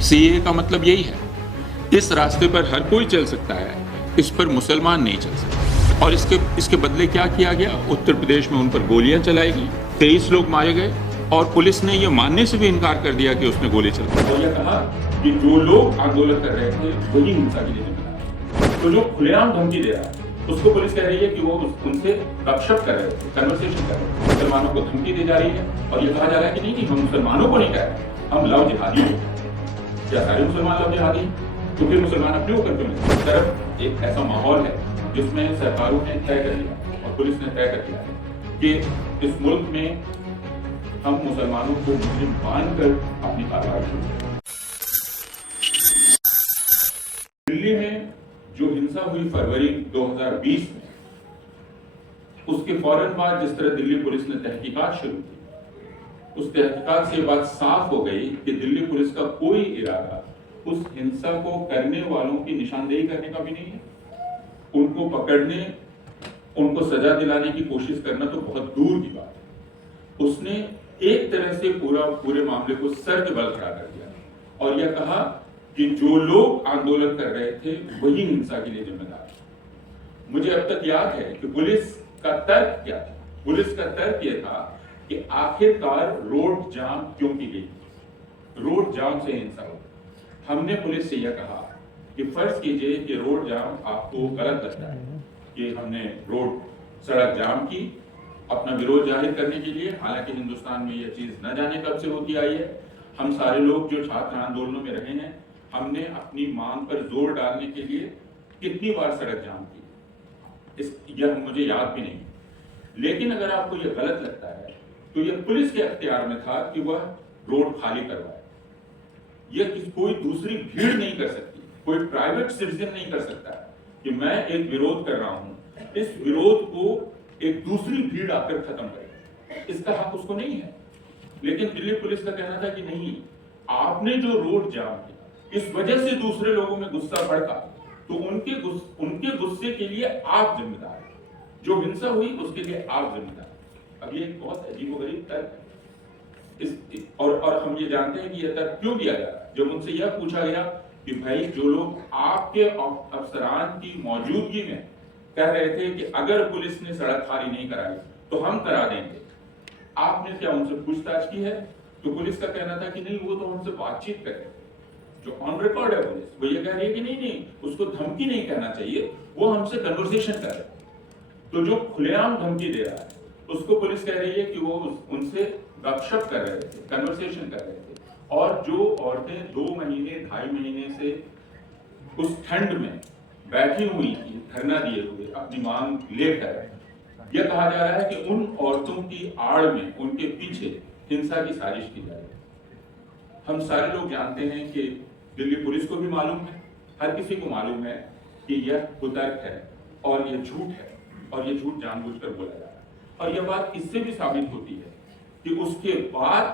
CAA का मतलब यही है, इस रास्ते पर हर कोई चल सकता है, इस पर मुसलमान नहीं चल सकते। और इसके बदले क्या किया गया? उत्तर प्रदेश में उन पर गोलियां चलाई गई, 23 लोग मारे गए और पुलिस ने यह मानने से भी इनकार कर दिया कि उसने गोली चलाई। और यह कहा कि जो लोग आंदोलन कर रहे थे वही हिंसा के लिए जिम्मेदार। तो जो खुलेआम धमकी दे रहा है उसको पुलिस कह रही है कि वो उनसे गपशप कर रहे थे, कन्वर्सेशन कर रहे थे। मुसलमानों को धमकी दी जा रही है और ये कहा जा रहा है कि नहीं हम मुसलमानों को नहीं कह रहे, हम लव जिहादी हैं। क्या सारे मुसलमान लव जिहादी? तो फिर मुसलमान अपने ऊपर क्यों नहीं? इस तरफ एक ऐसा माहौल है जिसमें सरकारों ने तय कर लिया और पुलिस ने तय कर दिया है कि इस मुल्क में हम मुसलमानों को मुस्लिम मानकर अपनी कार्रवाई शुरू करें। दिल्ली में जो हिंसा हुई फरवरी 2020 में, उसके फौरन बाद जिस तरह दिल्ली पुलिस ने तहकीकात शुरू की, उस तहकीकात से बात साफ हो गई कि दिल्ली पुलिस का कोई इरादा उस हिंसा को करने वालों की निशानदेही करने का भी नहीं है। उनको पकड़ने, उनको सजा दिलाने की कोशिश करना तो बहुत दूर की बात है। उसने एक तरह से पूरे मामले को सर के बल खड़ा कर दिया और यह कहा कि जो लोग आंदोलन कर रहे थे वही हिंसा के लिए जिम्मेदार है। मुझे अब तक याद है कि पुलिस का तर्क क्या था। पुलिस का तर्क यह था कि आखिरकार रोड जाम क्यों की गई, रोड जाम से हिंसा हो। हमने पुलिस से यह कहा कि फर्ज कीजिए कि रोड जाम आपको गलत लगता है कि हमने रोड सड़क जाम की अपना विरोध जाहिर करने के लिए। हालांकि हिंदुस्तान में यह चीज न जाने कब से होती आई है। हम सारे लोग जो छात्र आंदोलनों में रहे हैं, हमने अपनी मांग पर जोर डालने के लिए कितनी बार सड़क जाम की, यह मुझे याद भी नहीं। लेकिन अगर आपको यह गलत लगता है तो यह पुलिस के अख्तियार में था कि वह रोड खाली करवाए। यह कोई दूसरी भीड़ नहीं कर सकती, कोई प्राइवेट सिटीजन नहीं कर सकता कि मैं एक विरोध कर रहा हूं, इस विरोध को एक दूसरी भीड़ आकर खत्म करे। इसका हक उसको नहीं है। लेकिन दिल्ली पुलिस का कहना था कि नहीं, आपने जो रोड जाम किया इस वजह से दूसरे लोगों में गुस्सा भड़का, तो उनके गुस्से के लिए आप जिम्मेदार हैं। जो हिंसा हुई उसके लिए आप जिम्मेदार। अब ये एक बहुत अजीबोगरीब तर्क है। और हम ये जानते हैं कि यह तर्क क्यों दिया गया। जब उनसे यह पूछा गया कि भाई जो लोग आपके अफसरान की मौजूदगी में कह रहे थे कि अगर पुलिस ने सड़क खाली नहीं कराई तो हम करा देंगे, आपने क्या उनसे पूछताछ की है? तो पुलिस का कहना था कि नहीं, वो तो हमसे बातचीत करे। जो ऑन रिकॉर्ड है पुलिस, वो ये कह रही है कि नहीं, उसको धमकी नहीं कहना चाहिए, वो हमसे कन्वर्सेशन कर रहे। तो जो खुलेआम धमकी दे रहा है उसको पुलिस कह रही है कि वो उनसे गपशप कर रहे थे, कन्वर्सेशन कर रहे थे। और जो औरतें 2 महीने 2.5 महीने से उस ठंड में बैठी हुई थी, धरना दिए हुए अपनी मांग लेकर, यह कहा जा रहा है कि उन औरतों की आड़ में, उनके पीछे हिंसा की साजिश की जा रही है। हम सारे लोग जानते हैं कि दिल्ली पुलिस को भी मालूम है, हर किसी को मालूम है कि यह कुतर्क है और यह झूठ है और यह झूठ जानबूझकर बोला जा रहा है। और यह बात इससे भी साबित होती है कि उसके बाद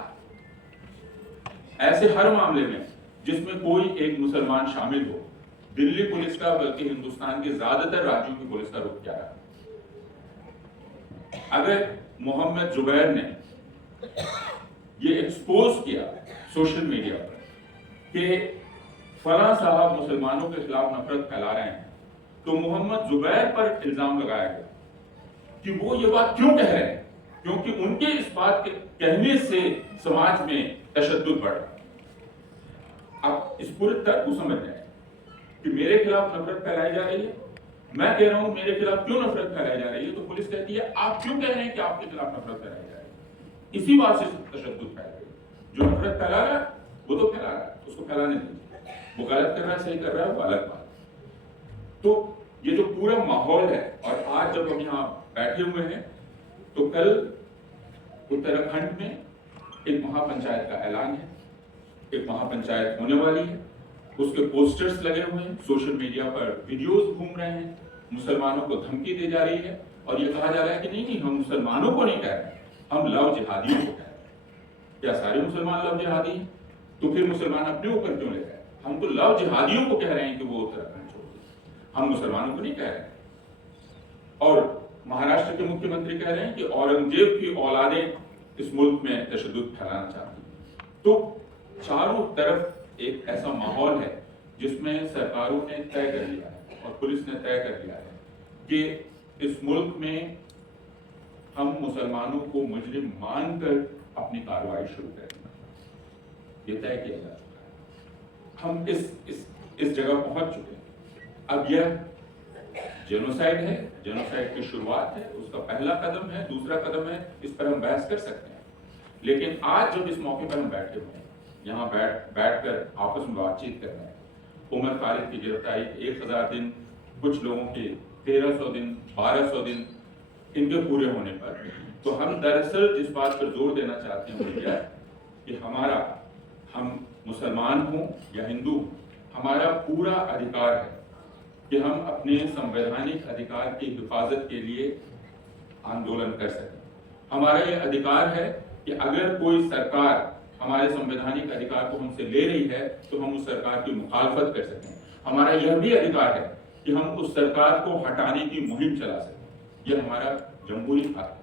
ऐसे हर मामले में जिसमें कोई एक मुसलमान शामिल हो, दिल्ली पुलिस का बल्कि हिंदुस्तान के ज्यादातर राज्यों की पुलिस का रुख क्या रहा। अगर मोहम्मद जुबैर ने ये एक्सपोज किया सोशल मीडिया पर कि फला साहब मुसलमानों के खिलाफ नफरत फैला रहे हैं, तो मोहम्मद जुबैर पर इल्जाम लगाया गया कि वो ये बात क्यों कह रहे हैं, क्योंकि उनके इस बात के कहने से समाज में तशद्दुद बढ़ रहा। अब इस पूरे तर्क को समझ जाए कि मेरे खिलाफ नफरत फैलाई जा रही है, मैं कह रहा हूं मेरे खिलाफ क्यों नफरत फैलाई जा रही है, तो पुलिस कहती है आप क्यों कह रहे हैं कि आपके खिलाफ नफरत फैलाई जा रही है। इसी बात से तशद्दुद फैल रही है। जो नफरत फैला रहा है वो तो फैला रहा है, उसको फैलाने दीजिए। वो गलत कर रहा है, सही कर रहा है, वो अलग बात। तो ये जो पूरा माहौल है, और आज जब हम यहाँ बैठे हुए हैं तो कल उत्तराखंड में एक महापंचायत का ऐलान है, एक महापंचायत होने वाली है। उसके पोस्टर्स लगे हुए हैं, सोशल मीडिया पर वीडियोस घूम रहे हैं, मुसलमानों को धमकी दी जा रही है और ये कहा जा रहा है कि नहीं, हम मुसलमानों को नहीं कह रहे, हम लव जिहादियों को कह रहे हैं। क्या सारे मुसलमान लव जिहादी हैं? तो फिर मुसलमान अपने ऊपर क्यों ले रहे हैं? हम तो लव जिहादियों को कह रहे हैं कि वो उत्तराखंड छोड़ दें, हम मुसलमानों को नहीं कह रहे। और महाराष्ट्र के मुख्यमंत्री कह रहे हैं कि औरंगजेब की औलादें इस मुल्क में तशद्दुद फैलाना चाहती हैं। तो चारों तरफ एक ऐसा माहौल है जिसमें सरकारों ने तय कर लिया है और पुलिस ने तय कर लिया है कि इस मुल्क में हम मुसलमानों को मुजरिम मानकर अपनी कार्रवाई शुरू करेंगे। ये तय किया जा चुका है। हम इस जगह पहुंच चुके हैं। अब यह जेनोसाइड है, जेनोसाइड की शुरुआत है, उसका पहला कदम है, दूसरा कदम है, इस पर हम बहस कर सकते हैं। लेकिन आज जब इस मौके पर हम बैठे हुए हैं, यहाँ बैठकर आपस में बातचीत कर रहे हैं, उमर खालिद की गिरफ्तारी 1000 दिन, कुछ लोगों के 1300 दिन, 1200 दिन इनके पूरे होने पर, तो हम दरअसल जिस बात पर जोर देना चाहते हैं वो यह कि हम मुसलमान हों या हिंदू, हमारा पूरा अधिकार है कि हम अपने संवैधानिक अधिकार की हिफाजत के लिए आंदोलन कर सकें। हमारा यह अधिकार है कि अगर कोई सरकार हमारे संवैधानिक अधिकार को हमसे ले रही है तो हम उस सरकार की मुखालफत कर सकें। हमारा यह भी अधिकार है कि हम उस सरकार को हटाने की मुहिम चला सकें। यह हमारा जमहूरी हक है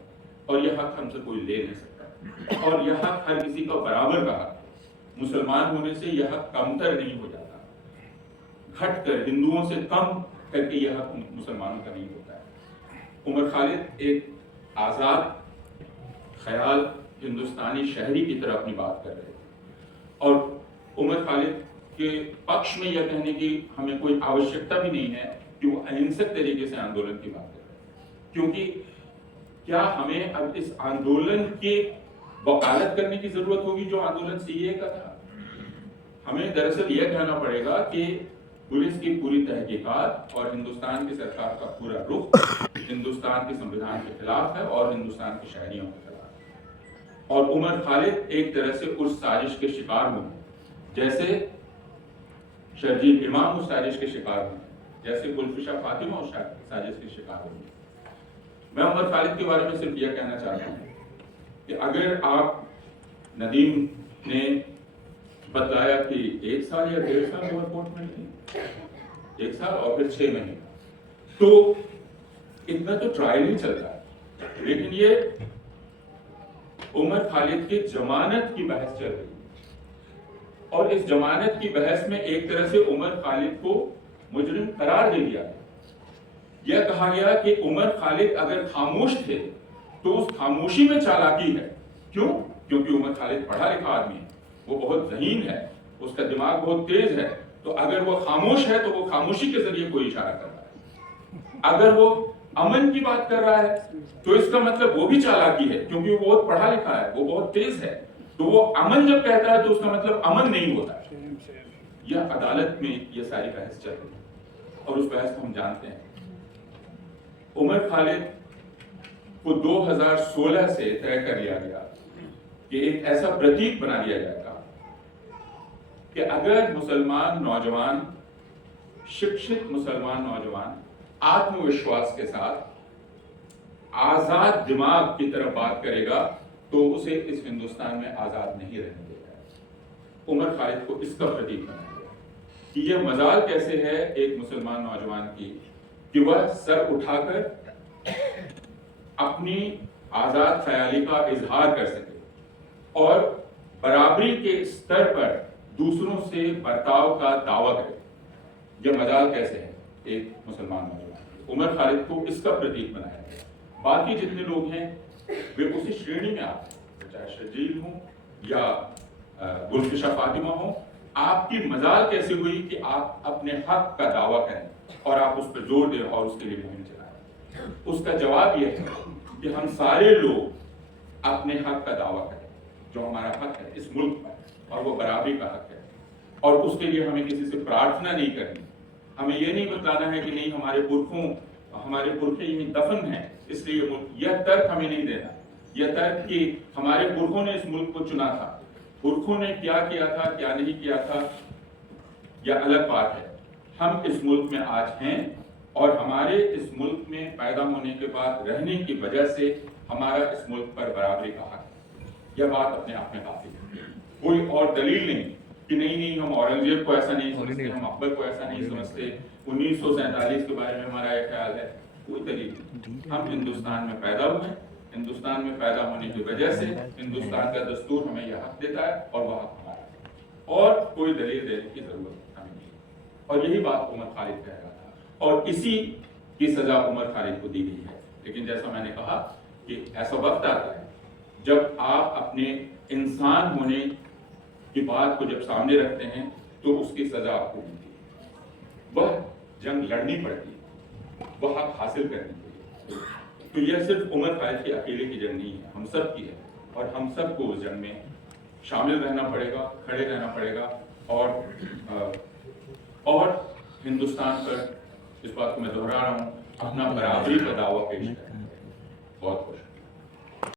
और यह हक हमसे कोई ले नहीं सकता और यह हक हर किसी का बराबर का हक है। मुसलमान होने से यह हक कमतर नहीं हो जाता, घटकर हिंदुओं से कम करके यह हक मुसलमानों का नहीं होता है। उमर खालिद एक आजाद ख्याल हिंदुस्तानी शहरी की तरह अपनी बात कर रहे थे और उमर खालिद के पक्ष में यह कहने की हमें कोई आवश्यकता भी नहीं है कि वो अहिंसक तरीके से आंदोलन की बात कर रहे हैं, क्योंकि क्या हमें अब इस आंदोलन की वकालत करने की जरूरत होगी जो आंदोलन सीए का था? हमें दरअसल यह कहना पड़ेगा कि पुलिस की पूरी तहकीकात और हिंदुस्तान की सरकार का पूरा रुख हिंदुस्तान के संविधान के खिलाफ है और हिंदुस्तान के शहरियों के खिलाफ है। और उमर खालिद एक तरह से उस साजिश के शिकार हुए, जैसे शर्जील इमाम उस साजिश के शिकार हुए, जैसे गुलफिशा फातिमा उस साजिश के शिकार हुए। मैं उमर खालिद के बारे में सिर्फ यह कहना चाहता हूँ कि अगर आप नदीम ने बतलाया कि 1 साल या 1.5 साल उमर कोर्ट में नहीं, 1 साल और फिर 6 महीने, तो इतना तो ट्रायल ही चल रहा है। लेकिन ये उमर खालिद की जमानत की बहस चल रही है और इस जमानत की बहस में एक तरह से उमर खालिद को मुजरिम करार दे दिया गया। यह कहा गया कि उमर खालिद अगर खामोश थे तो उस खामोशी में चालाकी है। क्यों? क्योंकि उमर खालिद पढ़ा लिखा आदमी है, वो बहुत ज़हीन है, उसका दिमाग बहुत तेज है, तो अगर वो खामोश है तो वो खामोशी के जरिए कोई इशारा कर रहा है। अगर वो अमन की बात कर रहा है तो इसका मतलब वो भी चालाकी है, क्योंकि वो बहुत पढ़ा लिखा है, वो बहुत तेज है, तो वो अमन जब कहता है तो उसका मतलब अमन नहीं होता है। यह अदालत में ये सारी बहस चल रही है और उस बहस को हम जानते हैं। उमर खालिद को 2016 से तय कर लिया गया कि एक ऐसा प्रतीक बना दिया जाएगा कि अगर मुसलमान नौजवान, शिक्षित मुसलमान नौजवान आत्मविश्वास के साथ आजाद दिमाग की तरफ बात करेगा तो उसे इस हिंदुस्तान में आजाद नहीं रहने देगा। उमर खालिद को इसका प्रतीक बनाया गया कि यह मजाल कैसे है एक मुसलमान नौजवान की कि वह सर उठाकर अपनी आजाद ख्याली का इजहार कर सके और बराबरी के स्तर पर दूसरों से बर्ताव का दावा करे। यह मजाल कैसे है एक मुसलमान नौजवान? उमर खालिद को इसका प्रतीक बनाया गया। बाकी जितने लोग हैं वे उसी श्रेणी में आते हैं, चाहे शर्जील हो या गुलफिशा फातिमा हो। आपकी मजाल कैसे हुई कि आप अपने हक का दावा करें और आप उस पर जोर दें और उसके लिए मुहिम चलाएं? उसका जवाब यह है कि हम सारे लोग अपने हक का दावा करें, जो हमारा हक है इस मुल्क में, और वो बराबरी का हक है। और उसके लिए हमें किसी से प्रार्थना नहीं करनी, हमें ये नहीं बताना है कि नहीं हमारे पुरखे यही दफन हैं इसलिए मुल्क, यह तर्क हमें नहीं देना। यह तर्क कि हमारे पुरखों ने इस मुल्क को चुना था, पुरखों ने क्या किया था क्या नहीं किया था यह अलग बात है। हम इस मुल्क में आज हैं और हमारे इस मुल्क में पैदा होने के बाद रहने की वजह से हमारा इस मुल्क पर बराबरी का हक है। यह बात अपने आप में काफी है, कोई और दलील नहीं कि नहीं हम औरंगजेब को ऐसा नहीं समझते, हम अकबर को ऐसा नहीं समझते, 1947 के बारे में हमारा यह ख्याल है। कोई दलील नहीं। हम हिंदुस्तान में पैदा हुए, हिंदुस्तान में पैदा होने की वजह से हिंदुस्तान का दस्तूर हमें यह हक देता है और वह हक हमारा है। और कोई दलील देने की जरूरत हमें नहीं। और यही बात उमर खालिद कह रहा था और इसी की सजा उमर खालिद को दी गई है। लेकिन जैसा मैंने कहा कि ऐसा वक्त आता है जब आप अपने इंसान होने की बात को जब सामने रखते हैं तो उसकी सजा आपको मिलती है। वह जंग लड़नी पड़ती है, वह हक हासिल करनी पड़ती है। तो यह सिर्फ उमर खालिद के अकेले की जंग नहीं है, हम सब की है और हम सबको उस जंग में शामिल रहना पड़ेगा, खड़े रहना पड़ेगा और हिंदुस्तान पर, इस बात को मैं दोहरा रहा हूँ, अपना बराबरी का दावा पेश करें। बहुत खुश।